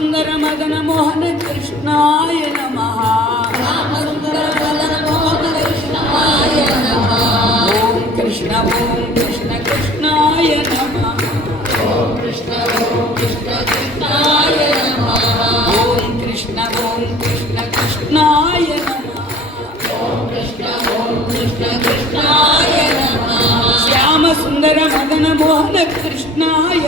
ಸುಂದರ ಮದನ ಮೋಹನ ಕೃಷ್ಣಾಯ ನಮಃ. ಓಂ ಕೃಷ್ಣ ಕೃಷ್ಣಾಯ ನಮಃ. ಓಂ ಕೃಷ್ಣ ಕೃಷ್ಣಾಯ ನಮಃ. ಓಂ ಕೃಷ್ಣ ಕೃಷ್ಣಾಯ ನಮಃ. ಶ್ಯಾಮ ಸುಂದರ ಮದನ ಮೋಹನ ಕೃಷ್ಣಾಯ